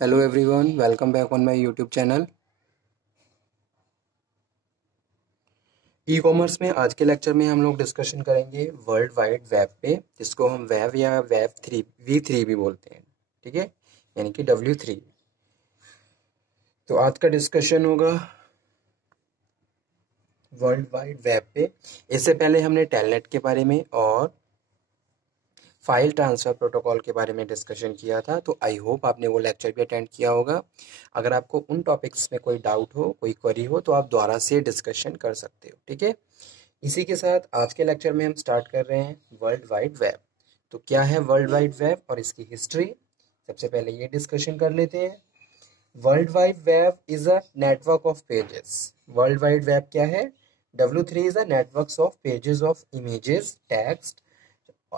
Hello everyone, welcome back on my YouTube channel. E commerce में आज के lecture में हम लोग डिस्कशन करेंगे वर्ल्ड वाइड वेब पे, जिसको हम वेब या वेब थ्री V3 भी बोलते हैं। ठीक है, यानी कि W3। तो आज का डिस्कशन होगा वर्ल्ड वाइड वेब पे। इससे पहले हमने टेलनेट के बारे में और फाइल ट्रांसफ़र प्रोटोकॉल के बारे में डिस्कशन किया था। तो आई होप आपने वो लेक्चर भी अटेंड किया होगा। अगर आपको उन टॉपिक्स में कोई डाउट हो, कोई क्वेरी हो, तो आप दोबारा से डिस्कशन कर सकते हो। ठीक है, इसी के साथ आज के लेक्चर में हम स्टार्ट कर रहे हैं वर्ल्ड वाइड वेब। तो क्या है वर्ल्ड वाइड वेब और इसकी हिस्ट्री, सबसे पहले ये डिस्कशन कर लेते हैं। World wide web is a network of pages. World wide web क्या है? W3 is a networks of pages of images, text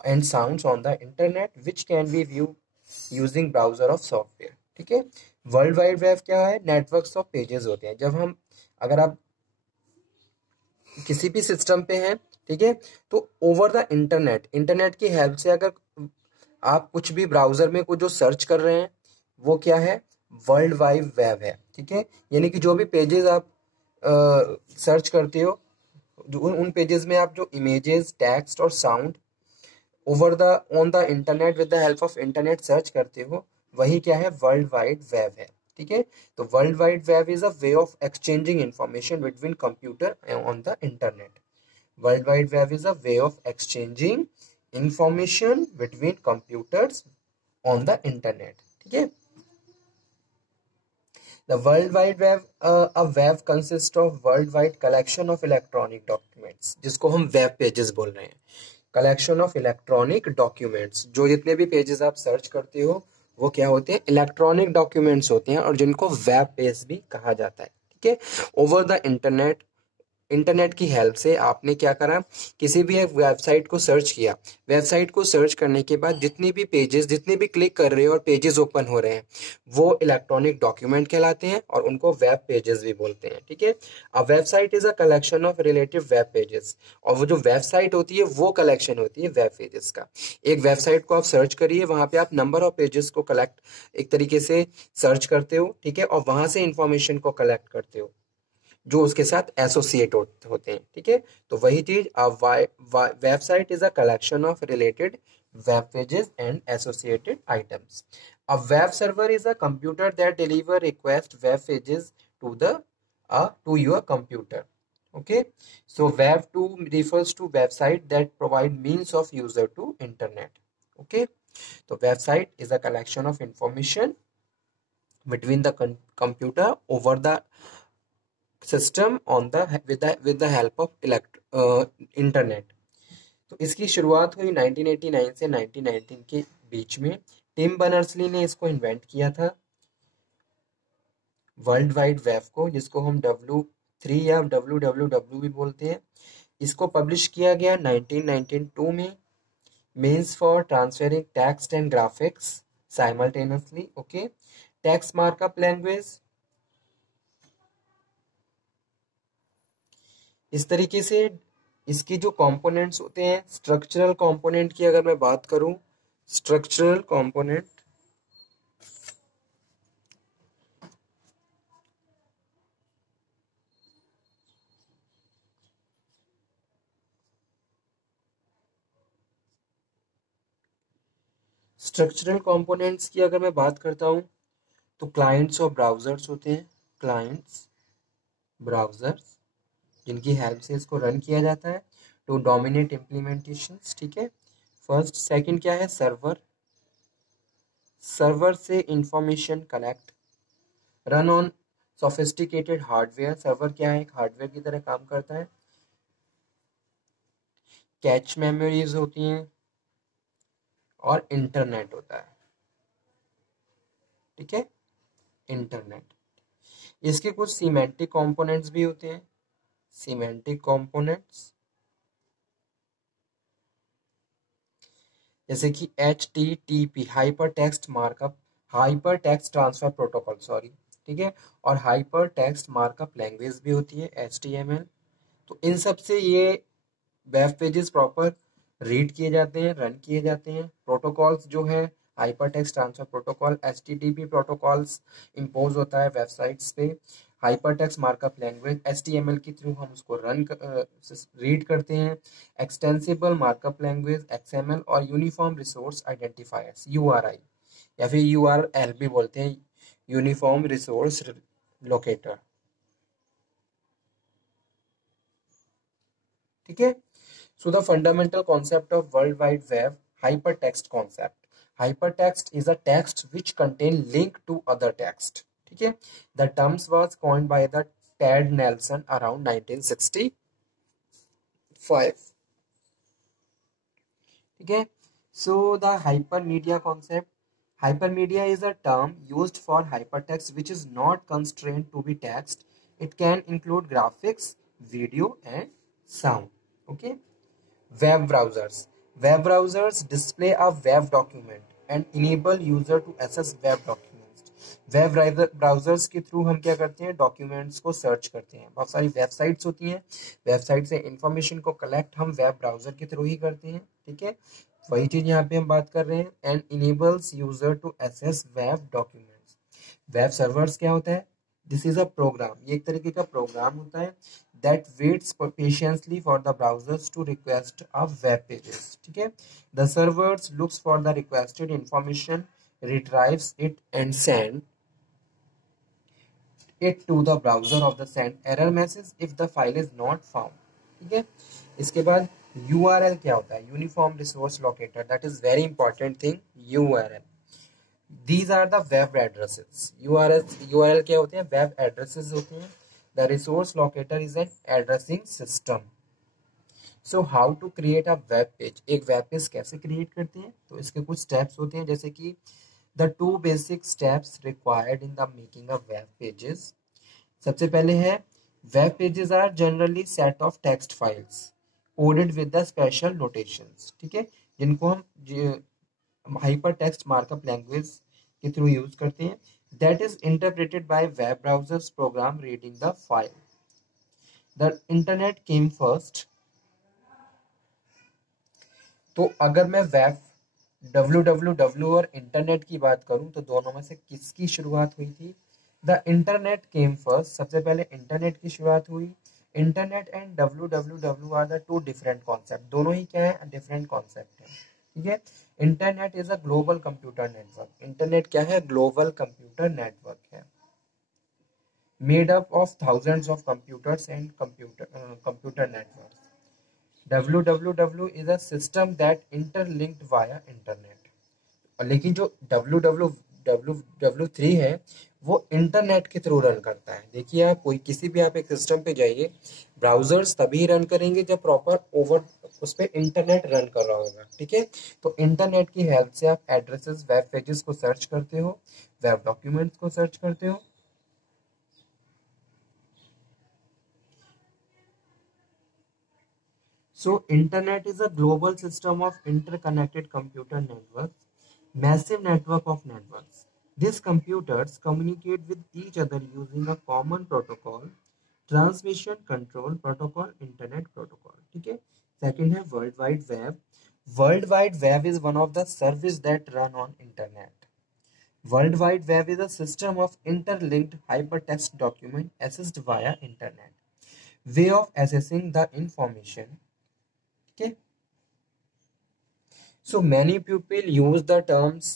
and sounds on the internet which can be viewed using browser of software। ठीक है, world wide web क्या है? Networks of pages होते हैं। जब हम, अगर आप किसी भी सिस्टम पे हैं, ठीक है, तो ओवर द इंटरनेट की हेल्प से अगर आप कुछ भी ब्राउजर में कुछ जो सर्च कर रहे हैं, वो क्या है? वर्ल्ड वाइड वेब है। ठीक है, यानी कि जो भी पेजेस आप सर्च करते हो, जो उन पेजेस में आप जो इमेजेस, टेक्स्ट और sound over the on the internet with the help of internet search करते हो, वही क्या है? वर्ल्ड वाइड वेब है। ठीक है, तो world wide web is a way of exchanging information between computer on the internet. World wide web is a way of exchanging information between computers on the internet. ठीक है, the world wide web, a web consists of worldwide collection of electronic documents, जिसको हम web pages बोल रहे हैं। Collection of electronic documents, जो जितने भी पेजेस आप सर्च करते हो वो क्या होते हैं? इलेक्ट्रॉनिक डॉक्यूमेंट्स होते हैं, और जिनको वेब पेज भी कहा जाता है। ठीक है, ओवर द इंटरनेट, इंटरनेट की हेल्प से आपने क्या करा? किसी भी एक वेबसाइट को सर्च किया। वेबसाइट को सर्च करने के बाद जितनी भी पेजेस, जितने भी क्लिक कर रहे हो और पेजेस ओपन हो रहे हैं, वो इलेक्ट्रॉनिक डॉक्यूमेंट कहलाते हैं और उनको वेब पेजेस भी बोलते हैं। ठीक है, a website is a collection of relative web pages, और वो जो वेबसाइट होती है वो कलेक्शन होती है वेब पेजेस का। एक वेबसाइट को आप सर्च करिए, वहां पे आप नंबर ऑफ पेजेस को कलेक्ट एक तरीके से सर्च करते हो। ठीक है, और वहां से इंफॉर्मेशन को कलेक्ट करते हो जो उसके साथ एसोसिएट होते हैं। ठीक है, तो वही चीज, website is a collection of related web pages and associated items. A web server is a computer that deliver request web pages to the to your computer। Okay, so web 2 refers to website that provide means of user to internet। Okay, so website is a collection of information between the computer over the system on the with the help of internet. तो इसकी शुरुआत हुई 1989 से 1919 के बीच में। Tim Berners-Lee ने इसको invent किया था, वर्ल्ड वाइड वेब को, जिसको हम W3 या WWW भी बोलते हैं। इसको पब्लिश किया गया 1992 में, means for transferring text and graphics simultaneously. Okay, text markup language. इस तरीके से इसके जो कंपोनेंट्स होते हैं, स्ट्रक्चरल कंपोनेंट की अगर मैं बात करूं, स्ट्रक्चरल कंपोनेंट, स्ट्रक्चरल कंपोनेंट्स की अगर मैं बात करता हूं, तो क्लाइंट्स और ब्राउजर्स होते हैं। क्लाइंट्स, ब्राउजर्स, जिनकी हेल्प से इसको रन किया जाता है टू डोमिनेट इम्प्लीमेंटेशंस। ठीक है, फर्स्ट। सेकंड क्या है? सर्वर, सर्वर से information collect, run on sophisticated hardware. Server क्या है? एक हार्डवेयर की तरह काम करता है। कैच मेमोरीज होती हैं और इंटरनेट होता है। ठीक है, इंटरनेट। इसके कुछ सीमेंटिक कंपोनेंट्स भी होते हैं। सीमेंटिक कंपोनेंट्स जैसे कि HTTP, hyper text markup, hyper text transfer protocol, sorry. ठीक है, और हाइपर टेक्स्ट मार्कअप लैंग्वेज भी होती है, HTML। तो इन सब से ये वेब पेजेस प्रॉपर रीड किए जाते हैं, रन किए जाते हैं। प्रोटोकॉल्स जो है hyper text transfer protocol HTTP protocols impose होता है वेबसाइट्स पे। Hyper text markup language HTML के थ्रू हम उसको रीड करते हैं। एक्सटेंसिबल मार्कअप लैंग्वेज XML और यूनिफॉर्म रिसोर्स आइडेंटिफायर्स URI या फिर URL भी बोलते हैं, यूनिफॉर्म रिसोर्स लोकेटर। ठीक है। So the fundamental concept of World Wide Web, hypertext concept. Hypertext is a text which contain link to other text. ठीक है। The terms was coined by the Ted Nelson around 1965. ठीक है। So the hypermedia concept. Hypermedia is a term used for hypertext which is not constrained to be text. It can include graphics, video and sound. Okay. Web browsers. Web browsers display a web document and enable user to access web documents. Web browsers के through हम क्या करते हैं, documents को search करते हैं। बहुत सारी वेबसाइट्स होती हैं, वेबसाइट से इंफॉर्मेशन को कलेक्ट हम वेब ब्राउजर के थ्रू ही करते हैं। ठीक है, वही चीज यहाँ पे हम बात कर रहे हैं। And enables user to access web documents. Web servers क्या होता है, दिस इज अ प्रोग्राम, ये एक तरीके का प्रोग्राम होता है that waits patiently for the browsers to request a web pages. ठीक है, the servers looks for the requested information, retrieves it and send it to the browser of the send error message if the file is not found. ठीक है, इसके बाद URL क्या होता है, uniform resource locator, that is very important thing. URL, these are the web addresses. URL क्या होते हैं, वेब एड्रेसेस होते हैं। The resource locator is an addressing system. So how to create a web page? एक web page कैसे create करते हैं, तो इसके कुछ स्टेप्स होते हैं, जैसे कि the two basic steps required in the making of web pages. सबसे पहले है web pages are generally set of text files coded with the special notations. ठीक है, जिनको हम हाइपर टेक्स्ट मार्कअप लैंग्वेज के थ्रू यूज करते हैं। That is interpreted by web browsers program reading the file. The internet came first. तो अगर मैं वेब www और इंटरनेट की बात करूं तो दोनों में से किसकी शुरुआत हुई थी? द इंटरनेट केम फर्स्ट, सबसे पहले इंटरनेट की शुरुआत हुई। Internet and www are the two different concept, दोनों ही क्या है, डिफरेंट कॉन्सेप्ट है। ठीक है, internet is a global computer network. Internet क्या है, ग्लोबल कंप्यूटर नेटवर्क है, made up of thousands of computers and computer network. www is a system that interlinked via internet. लेकिन जो www3 है वो इंटरनेट के थ्रू रन करता है। देखिए, आप कोई किसी भी आप एक सिस्टम पे जाइए, ब्राउजर्स तभी रन करेंगे जब प्रॉपर ओवर उस पर इंटरनेट रन कर रहा होगा। ठीक है, तो इंटरनेट की हेल्प से आप एड्रेसेस, वेब पेजेस को सर्च करते हो, वेब डॉक्यूमेंट्स को सर्च करते हो। So internet is a global system of interconnected computer networks, massive network of networks. These computers communicate with each other using a common protocol, transmission control protocol, internet protocol. ठीक है, second है World Wide Web. World Wide Web is one of the services that run on internet. World Wide Web is a system of interlinked hypertext document accessed via internet. Way of accessing the information. Okay. So many people use the terms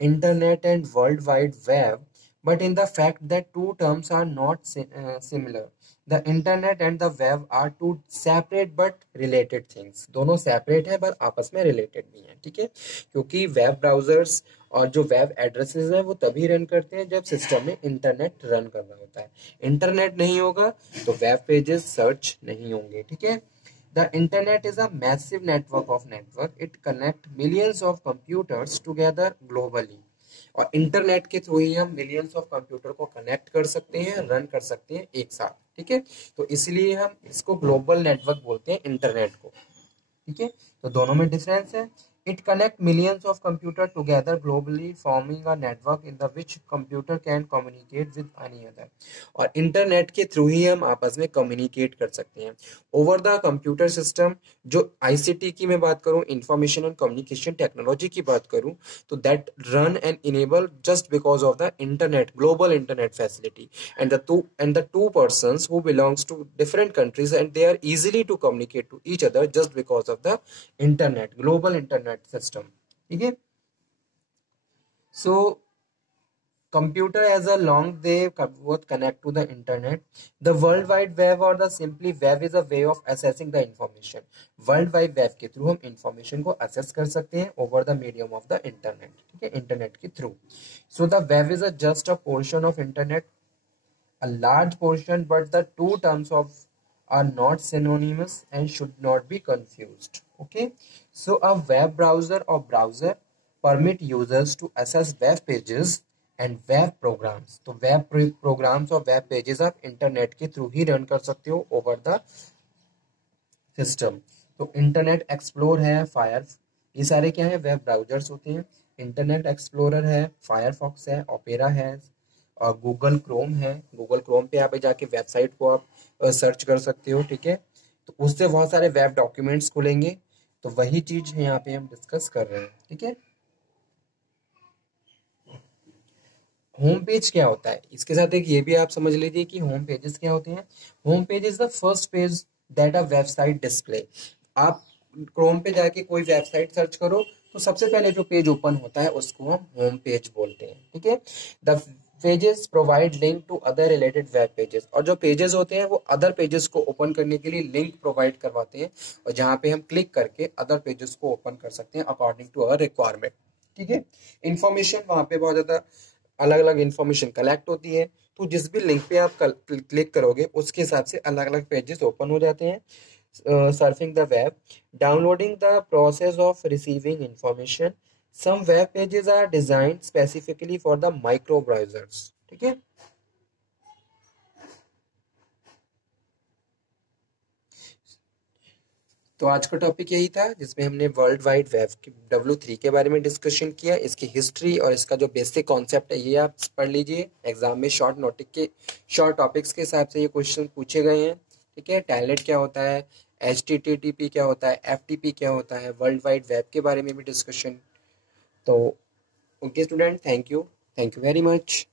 internet and world wide web, but in the fact that two terms are not similar. The internet and the web are two separate but related things. दोनों separate है पर आपस में related भी हैं। ठीक है, क्योंकि वेब ब्राउजर्स और जो वेब एड्रेसेस हैं वो तभी रन करते हैं जब सिस्टम में इंटरनेट रन कर रहा होता है। इंटरनेट नहीं होगा तो वेब पेजेस सर्च नहीं होंगे। ठीक है, The internet is a massive network of network. It connects millions of computers together globally. और इंटरनेट के थ्रू ही हम मिलियंस ऑफ कंप्यूटर को कनेक्ट कर सकते हैं, रन कर सकते हैं एक साथ। ठीक है, तो इसलिए हम इसको ग्लोबल नेटवर्क बोलते हैं इंटरनेट को। ठीक है, तो दोनों में डिफरेंस है। It connects millions of computers together globally, forming a network in the which computer can communicate with any other. और इंटरनेट के थ्रू ही हम आपस में कम्युनिकेट कर सकते हैं ओवर द कंप्यूटर सिस्टम। जो आईसीटी की मैं बात करूं, इंफॉर्मेशन एंड कम्युनिकेशन टेक्नोलॉजी की बात करूं, तो that run and enable just because of the internet, global internet facility, and the two persons who belongs to different countries and they are easily to communicate to each other just because of the internet, global internet system. ठीक है। So computer as a long they both connect to the internet. The world wide web or the simply web is a way of accessing the information. World wide web के through हम information को assess कर सकते हैं over the medium of the internet. ठीक है, internet के through. So the web is a just a portion of internet, a large portion, but the two terms of are not synonymous and should not be confused. Okay, so a web browser or browser permit users to access web pages and web programs. तो web programs और web pages आप internet के through ही run कर सकते हो over the system. तो internet explore है, fire, ये सारे क्या है, वेब ब्राउजर्स होते हैं। इंटरनेट एक्सप्लोरर है, फायरफॉक्स है, ओपेरा है, और गूगल क्रोम है। गूगल क्रोम पे आप जाके वेबसाइट को आप सर्च कर सकते हो। ठीक है, तो उससे बहुत सारे वेब डॉक्यूमेंट्स खुलेंगे। तो वही चीज यहाँ पे हम डिस्कस कर रहे हैं। ठीक है, होम पेज क्या होता है, इसके साथ एक ये भी आप समझ लीजिए कि होम पेजेस क्या होते हैं। Home page is the first page that a website display. आप क्रोम पे जाके कोई वेबसाइट सर्च करो तो सबसे पहले जो पेज ओपन होता है उसको हम होम पेज बोलते हैं। ठीक है, the pages provide link to other related web pages. और जो पेजेस होते हैं वो अदर पेजेस को ओपन करने के लिए लिंक प्रोवाइड करवाते हैं, और जहाँ पे हम क्लिक करके अदर पेजेस को ओपन कर सकते हैं अकॉर्डिंग टू अवर रिक्वायरमेंट। ठीक है, इंफॉर्मेशन वहाँ पे बहुत ज़्यादा अलग अलग इंफॉर्मेशन कलेक्ट होती है। तो जिस भी लिंक पे आप क्लिक करोगे उसके हिसाब से अलग अलग पेजेस ओपन हो जाते हैं। Surfing the web, downloading the process of receiving information. Some web pages are designed specifically for the micro browsers. ठीक है, तो आज का टॉपिक यही था जिसमें हमने वर्ल्ड वाइड वेब W3 के बारे में डिस्कशन किया। इसकी हिस्ट्री और इसका जो बेसिक कॉन्सेप्ट है ये आप पढ़ लीजिए। एग्जाम में शॉर्ट टॉपिक्स के हिसाब से ये क्वेश्चन पूछे गए हैं। ठीक है, टेलनेट क्या होता है, HTTP क्या होता है, FTP क्या होता है, वर्ल्ड वाइड वेब के बारे में भी डिस्कशन। तो okay student, thank you very much.